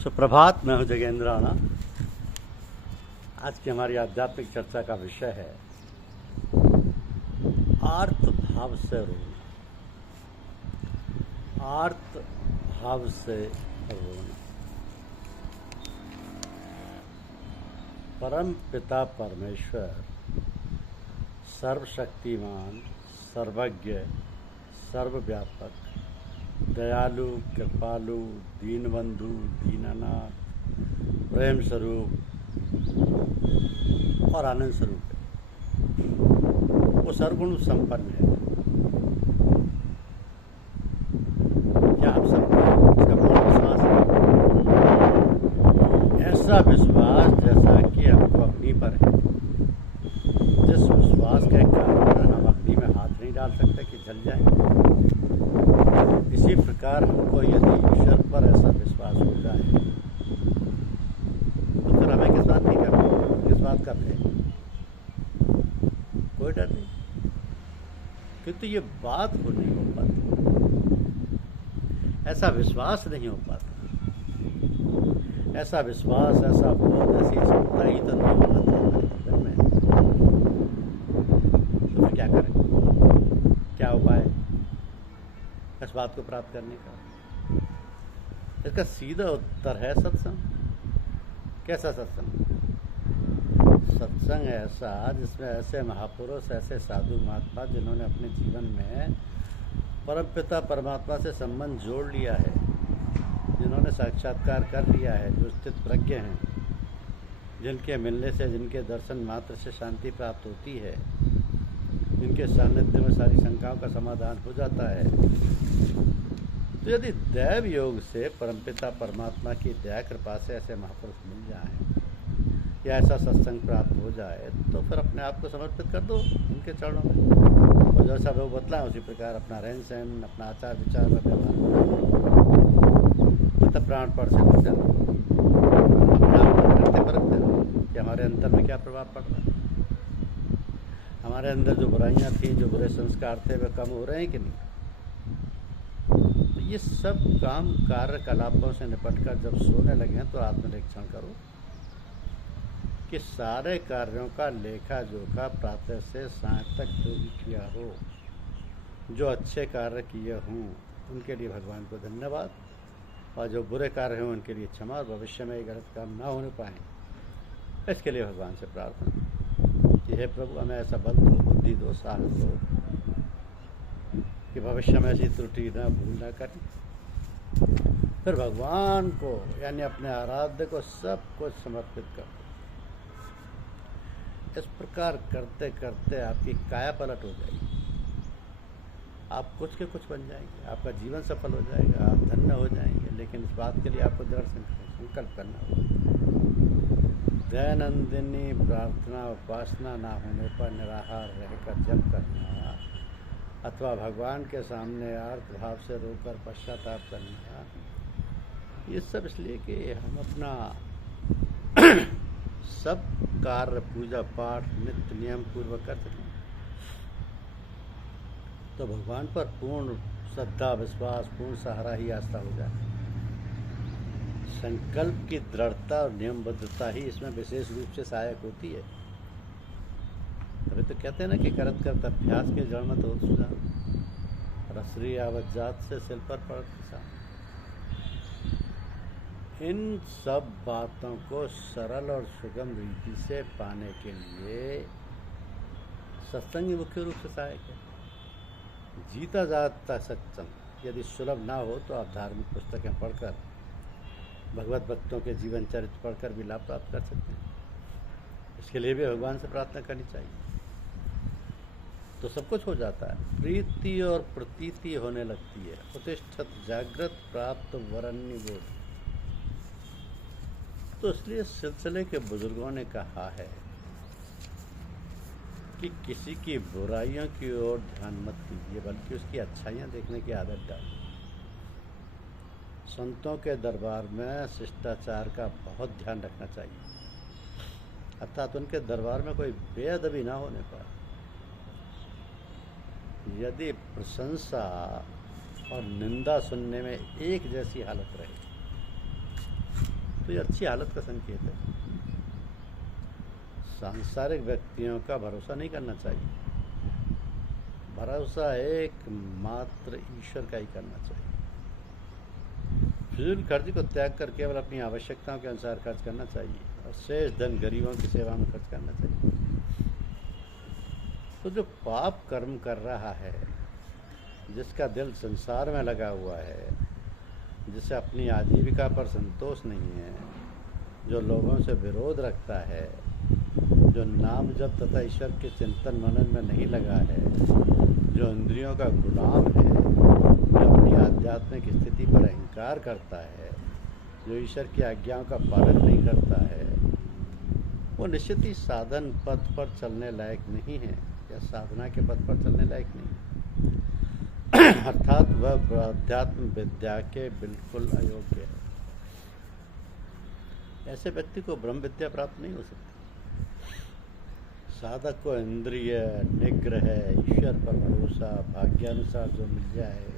सुप्रभात। मैं हूं जगेंद्र राणा। आज की हमारी आध्यात्मिक चर्चा का विषय है आर्त भाव से रोना। आर्त भाव से रोना। परम पिता परमेश्वर सर्वशक्तिमान, सर्वज्ञ, सर्वव्यापक, दयालु, कृपालु, दीनबंधु, दीनानाथ, प्रेम स्वरूप और आनंद स्वरूप है। वो सर्वगुण संपन्न है। क्या आप सबको इसका पूर्ण विश्वास है? ऐसा विश्वास जैसा कि हमको अग्नि पर है। जिस विश्वास के कारण हम अग्नि में हाथ नहीं डाल सकते कि जल जाएंगे, इसी प्रकार हमको यदि ईश्वर पर ऐसा विश्वास हो जाए तो फिर हमें किस बात की करना, किस बात का भय? कोई डर नहीं, क्योंकि ये बात हो नहीं हो पाती, ऐसा विश्वास नहीं हो पाता, ऐसा विश्वास, ऐसा बोध, ऐसी क्षमता ही तो नहीं हो पाती हमारे जीवन में। तो फिर क्या करें? क्या उपाय इस बात को प्राप्त करने का? इसका सीधा उत्तर है सत्संग। कैसा सत्संग? सत्संग ऐसा जिसमें ऐसे महापुरुष, ऐसे साधु महात्मा जिन्होंने अपने जीवन में परमपिता परमात्मा से संबंध जोड़ लिया है, जिन्होंने साक्षात्कार कर लिया है, जो स्थित प्रज्ञ हैं, जिनके मिलने से, जिनके दर्शन मात्र से शांति प्राप्त होती है, जिनके सानिध्य में सारी शंकाओं का समाधान हो जाता है। तो यदि दैव योग से परमपिता परमात्मा की दया कृपा से ऐसे महापुरुष मिल जाएं या ऐसा सत्संग प्राप्त हो जाए, तो फिर अपने आप को समर्पित कर दो उनके चरणों में। और जैसा वो बतलाएं उसी प्रकार अपना रहन सहन, अपना आचार विचार में व्यवहार तब प्राणपण से करते रहो। अपने आप को करते परखते रहो कि हमारे अंतर में क्या प्रभाव पड़ रहा है। हमारे अंदर जो बुराइयां थी, जो बुरे संस्कार थे, वे कम हो रहे हैं कि नहीं? तो ये सब काम कार्यकलापों से निपटकर जब सोने लगे तो आत्मनिरीक्षण करो कि सारे कार्यों का लेखा जोखा प्रातः से सांझ तक जो भी किया हो, जो अच्छे कार्य किए हों उनके लिए भगवान को धन्यवाद, और जो बुरे कार्य हों उनके लिए क्षमा, और भविष्य में ये गलत काम ना होने पाए इसके लिए भगवान से प्रार्थना कि हे प्रभु, हमें ऐसा बल दो, बुद्धि दो, साहस दो कि भविष्य में ऐसी त्रुटि ना, भूल ना करें। फिर भगवान को यानी अपने आराध्य को सब कुछ समर्पित कर दो। इस प्रकार करते करते आपकी काया पलट हो जाएगी। आप कुछ के कुछ बन जाएंगे, आपका जीवन सफल हो जाएगा, आप धन्य हो जाएंगे। लेकिन इस बात के लिए आपको दृढ़ संकल्प करना होगा। दैनंदिनी प्रार्थना उपासना ना होने पर निराहार रहकर जप करना, अथवा भगवान के सामने आर्त भाव से रोकर पश्चाताप करना, ये सब इसलिए कि हम अपना सब कार्य, पूजा पाठ नित्य नियम पूर्वक कर सकें। तो भगवान पर पूर्ण श्रद्धा, विश्वास, पूर्ण सहारा ही आस्था हो जाए। संकल्प की दृढ़ता और नियमबद्धता ही इसमें विशेष रूप से सहायक होती है। अभी तो कहते हैं ना कि करत करत अभ्यास के जड़ में तो सुजान, रसरी आवत जात से सिल पर पड़त किसान। इन सब बातों को सरल और सुगम रीति से पाने के लिए सत्संग मुख्य रूप से सहायक है। जीता जाता सत्संग यदि सुलभ ना हो तो आप धार्मिक पुस्तकें पढ़कर, भगवत भक्तों के जीवन चरित्र पढ़कर भी लाभ प्राप्त कर सकते हैं। इसके लिए भी भगवान से प्रार्थना करनी चाहिए, तो सब कुछ हो जाता है। प्रीति और प्रतीति होने लगती है। प्रतिष्ठित जागृत प्राप्त वरण्य बोध। तो इसलिए सिलसिले के बुजुर्गों ने कहा है कि किसी की बुराइयों की ओर ध्यान मत दीजिए, बल्कि उसकी अच्छाइयाँ देखने की आदत डालिए। संतों के दरबार में शिष्टाचार का बहुत ध्यान रखना चाहिए, अर्थात उनके दरबार में कोई बेअदबी ना होने पाए। यदि प्रशंसा और निंदा सुनने में एक जैसी हालत रहे तो ये अच्छी हालत का संकेत है। सांसारिक व्यक्तियों का भरोसा नहीं करना चाहिए, भरोसा एक मात्र ईश्वर का ही करना चाहिए। फिजूल खर्ची को त्याग कर केवल अपनी आवश्यकताओं के अनुसार खर्च करना चाहिए और शेष धन गरीबों की सेवा में खर्च करना चाहिए। तो जो पाप कर्म कर रहा है, जिसका दिल संसार में लगा हुआ है, जिसे अपनी आजीविका पर संतोष नहीं है, जो लोगों से विरोध रखता है, जो नाम जप तथा ईश्वर के चिंतन मनन में नहीं लगा है, जो इंद्रियों का गुलाम है, जो अपनी आध्यात्मिक स्थिति पर अहंकार करता है, जो ईश्वर की आज्ञाओं का पालन नहीं करता है, वो निश्चित ही साधन पथ पर चलने लायक नहीं है या साधना के पथ पर चलने लायक नहीं। अर्थात वह अध्यात्म विद्या के बिल्कुल अयोग्य है। ऐसे व्यक्ति को ब्रह्म विद्या प्राप्त नहीं हो सकती। साधक को इंद्रिय निग्रह, ईश्वर पर भरोसा, भाग्यानुसार जो मिल जाए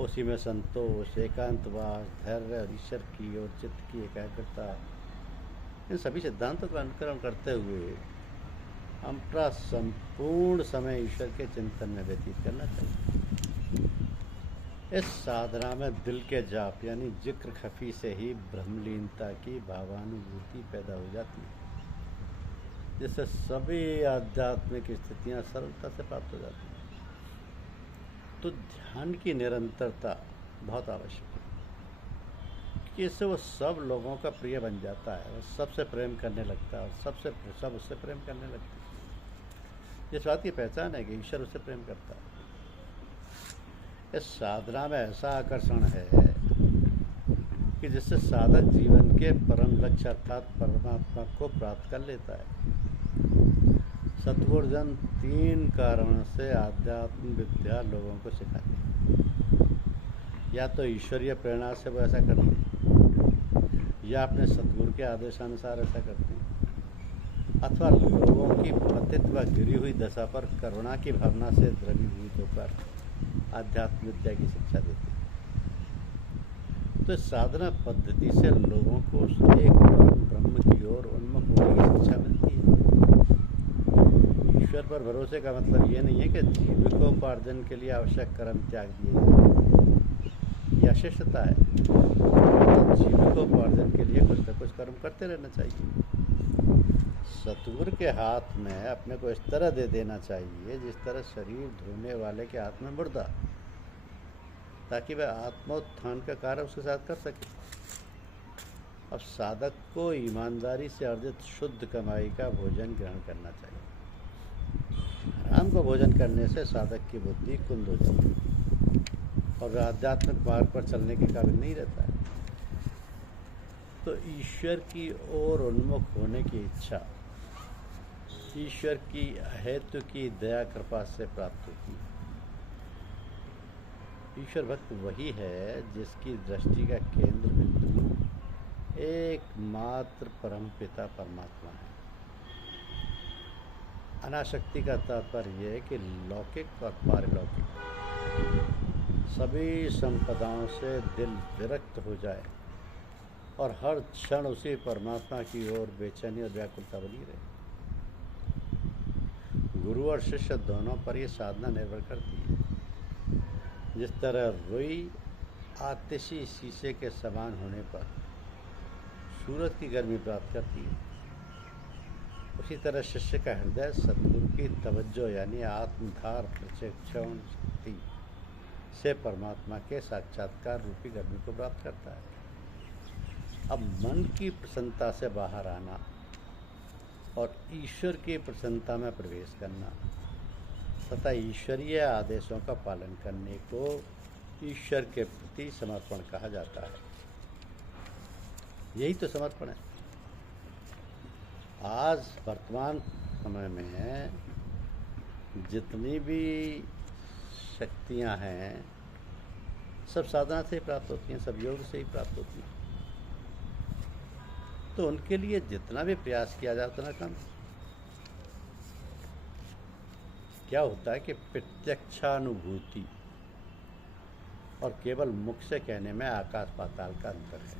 उसी में संतोष, एकांतवास, धैर्य और ईश्वर की ओर चित्त की एकाग्रता, इन सभी सिद्धांतों का अनुकरण करते हुए अपना संपूर्ण समय ईश्वर के चिंतन में व्यतीत करना चाहिए। इस साधना में दिल के जाप यानी जिक्र खफी से ही ब्रह्मलीनता की भावानुभूति पैदा हो जाती है, जिससे सभी आध्यात्मिक स्थितियां सरलता से प्राप्त हो जाती हैं। तो ध्यान की निरंतरता बहुत आवश्यक है कि इससे वो सब लोगों का प्रिय बन जाता है, वो सबसे प्रेम करने लगता है और सब उससे प्रेम करने लगते हैं। इस बात की पहचान है कि ईश्वर उससे प्रेम करता है। इस साधना में ऐसा आकर्षण है कि जिससे साधक जीवन के परम लक्ष्य अर्थात परमात्मा को प्राप्त कर लेता है। सद्गुरुजन 3 कारणों से आध्यात्म विद्या लोगों को सिखाते हैं। या तो ईश्वरीय प्रेरणा से वो ऐसा करते हैं, या अपने सद्गुरु के आदेशानुसार ऐसा करते हैं, अथवा लोगों की पतित व गिरी हुई दशा पर करुणा की भावना से द्रवीभूत होकर आध्यात्म विद्या की शिक्षा देते हैं। तो इस साधना पद्धति से लोगों को एक ब्रह्म की ओर उन्मुख होने की शिक्षा मिलती है। ईश्वर पर भरोसे का मतलब ये नहीं है कि जीविकोपार्जन के लिए आवश्यक कर्म त्याग दिए जाए, यह शिष्टता है। तो जीविकोपार्जन के लिए कुछ न कुछ कर्म करते रहना चाहिए। सतगुरु के हाथ में अपने को इस तरह दे देना चाहिए जिस तरह शरीर धोने वाले के हाथ में मुर्दा, ताकि वह आत्मोत्थान का कार्य उसके साथ कर सके। अब साधक को ईमानदारी से अर्जित शुद्ध कमाई का भोजन ग्रहण करना चाहिए। हराम को भोजन करने से साधक की बुद्धि कुंद हो जाती है और वह आध्यात्मिक मार्ग पर चलने के काबिल नहीं रहता है। तो ईश्वर की ओर उन्मुख होने की इच्छा ईश्वर की अहेतु की दया कृपा से प्राप्त होती है। ईश्वर भक्त वही है जिसकी दृष्टि का केंद्र बिंदु एकमात्र परम पिता परमात्मा है। अनासक्ति का तात्पर्य यह है कि लौकिक और पारलौकिक सभी संपदाओं से दिल विरक्त हो जाए और हर क्षण उसी परमात्मा की ओर बेचैनी और व्याकुलता बनी रहे। गुरु और शिष्य दोनों पर यह साधना निर्भर करती है। जिस तरह रुई आतिशी शीशे के समान होने पर सूरज की गर्मी प्राप्त करती है, उसी तरह शिष्य का हृदय सद्गुरु की तवज्जो यानी आत्मधार प्रशिक्षण शक्ति से परमात्मा के साक्षात्कार रूपी गर्मी को प्राप्त करता है। अब मन की प्रसन्नता से बाहर आना और ईश्वर की प्रसन्नता में प्रवेश करना तथा ईश्वरीय आदेशों का पालन करने को ईश्वर के प्रति समर्पण कहा जाता है। यही तो समर्पण है। आज वर्तमान समय में जितनी भी शक्तियां हैं सब साधना से ही प्राप्त होती हैं, सब योग से ही प्राप्त होती हैं। तो उनके लिए जितना भी प्रयास किया जाए उतना कम। क्या होता है कि प्रत्यक्षानुभूति और केवल मुख से कहने में आकाश पाताल का अंतर है।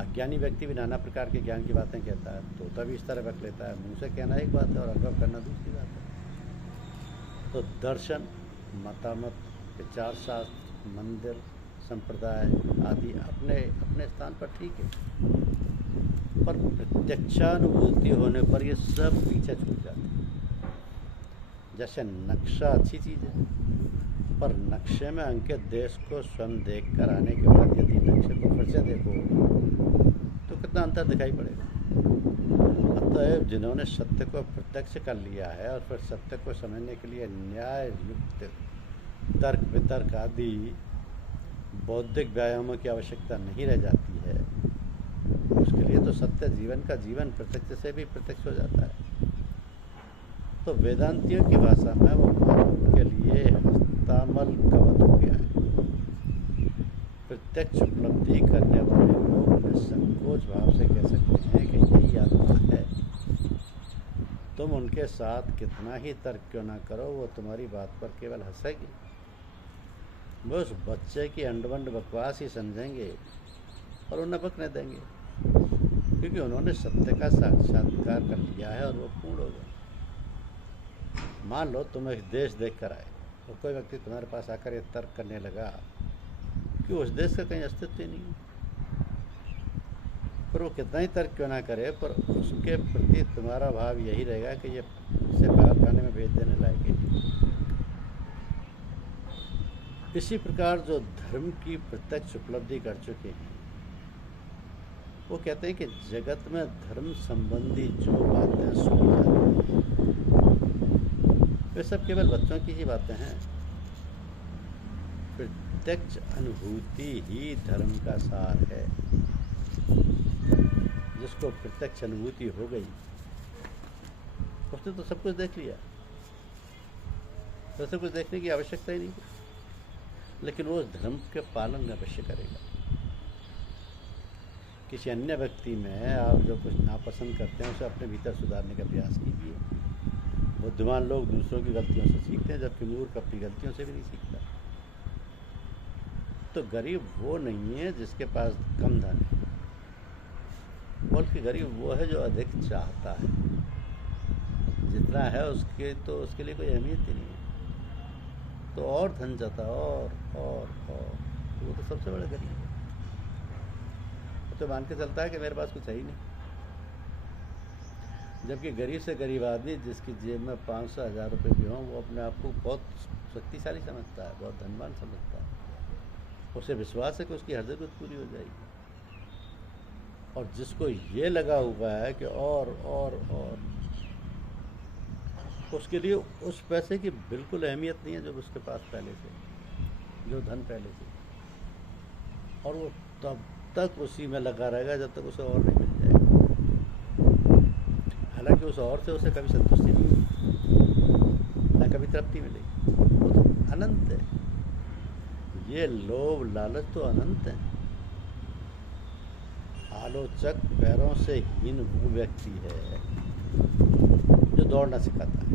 अज्ञानी व्यक्ति भी नाना प्रकार के ज्ञान की बातें कहता है, तोता भी इस तरह रख लेता है। मुंह से कहना एक बात है और अनुभव करना दूसरी बात है। तो दर्शन, मतामत, विचार शास्त्र, मंदिर, संप्रदाय आदि अपने अपने स्थान पर ठीक है, पर प्रत्यक्षानुभूति होने पर ये सब पीछे छूट जाते हैं। जैसे नक्शा अच्छी चीज़ है, पर नक्शे में अंकित देश को स्वयं देख कर आने के बाद यदि नक्शे को फिर से देखो तो कितना अंतर दिखाई पड़ेगा। अतएव जिन्होंने सत्य को प्रत्यक्ष कर लिया है और फिर सत्य को समझने के लिए न्याय युक्त तर्क वितर्क आदि बौद्धिक व्यायामों की आवश्यकता नहीं रह जाती है, उसके लिए तो सत्य जीवन का जीवन प्रत्यक्ष से भी प्रत्यक्ष हो जाता है। तो वेदांतियों की भाषा में वो मानव के लिए हस्तामल कवच हो गया है। प्रत्यक्ष उपलब्धि करने वाले लोग निसंकोच भाव से कह सकते हैं कि यही आत्मा है। तुम उनके साथ कितना ही तर्क क्यों ना करो, वो तुम्हारी बात पर केवल हंसेगी। वो उस बच्चे की अंडवंड बकवास ही समझेंगे और उन्हें बकने देंगे, क्योंकि उन्होंने सत्य का साक्षात्कार कर लिया है और वो पूर्ण हो गया। मान लो तुम एक देश देख कर आए और कोई व्यक्ति तुम्हारे पास आकर ये तर्क करने लगा कि उस देश का कहीं अस्तित्व ही नहीं है, पर वो कितना ही तर्क क्यों ना करे, पर उसके प्रति तुम्हारा भाव यही रहेगा कि ये इसे पागल खाने में भेज देने लायक है। इसी प्रकार जो धर्म की प्रत्यक्ष उपलब्धि कर चुके हैं वो कहते हैं कि जगत में धर्म संबंधी जो बातें सुनी जाती हैं वे सब केवल बच्चों की ही बातें हैं। प्रत्यक्ष अनुभूति ही धर्म का सार है। जिसको प्रत्यक्ष अनुभूति हो गई उसने तो सब कुछ देख लिया, तो सब कुछ देखने की आवश्यकता ही नहीं, लेकिन वो धर्म के पालन अवश्य करेगा। किसी अन्य व्यक्ति में आप जो कुछ नापसंद करते हैं उसे अपने भीतर सुधारने का प्रयास कीजिए। बुद्धिमान लोग दूसरों की गलतियों से सीखते हैं, जबकि मूर्ख अपनी गलतियों से भी नहीं सीखता। तो गरीब वो नहीं है जिसके पास कम धन है, बल्कि गरीब वो है जो अधिक चाहता है। जितना है उसके तो उसके लिए कोई अहमियत ही नहीं है, तो और धन चाहता और तो वो तो सबसे बड़ा गरीब है। तो मान के चलता है कि मेरे पास कुछ है ही नहीं, जबकि गरीब से गरीब आदमी जिसकी जेब में 500-1000 रुपये भी हों वो अपने आप को बहुत शक्तिशाली समझता है, बहुत धनवान समझता है। उसे विश्वास है कि उसकी हर ज़रूरत पूरी हो जाएगी। और जिसको ये लगा हुआ है कि और उसके लिए उस पैसे की बिल्कुल अहमियत नहीं है जो उसके पास पहले से, जो धन पहले से, और वो तब तक उसी में लगा रहेगा जब तक उसे और नहीं मिल जाएगा। हालांकि उस और से उसे कभी संतुष्टि नहीं मिलेगी, ना कभी तृप्ति मिलेगी, वो तो अनंत है। ये लोभ लालच तो अनंत है। आलोचक पैरों से हीन वो व्यक्ति है जो दौड़ना सिखाता है।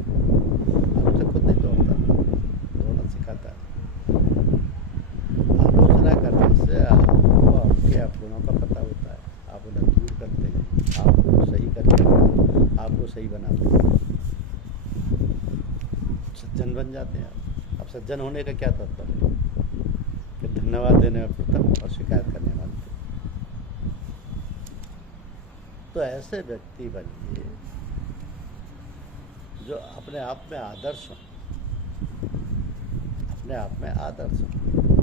आलोचक खुद नहीं दौड़ता, दौड़ना सिखाता है। आलोचना करने से आपको आपके अपनों का पता होता है, आप उन्हें दूर करते हैं, आपको सही करके आपको सही बनाते हैं, सज्जन बन जाते हैं आप। अब सज्जन होने का क्या तात्पर्य है कि धन्यवाद देने में प्रथम और शिकायत करने वाले। तो ऐसे व्यक्ति बनिए जो अपने आप में आदर्श हो, अपने आप में आदर्श हो।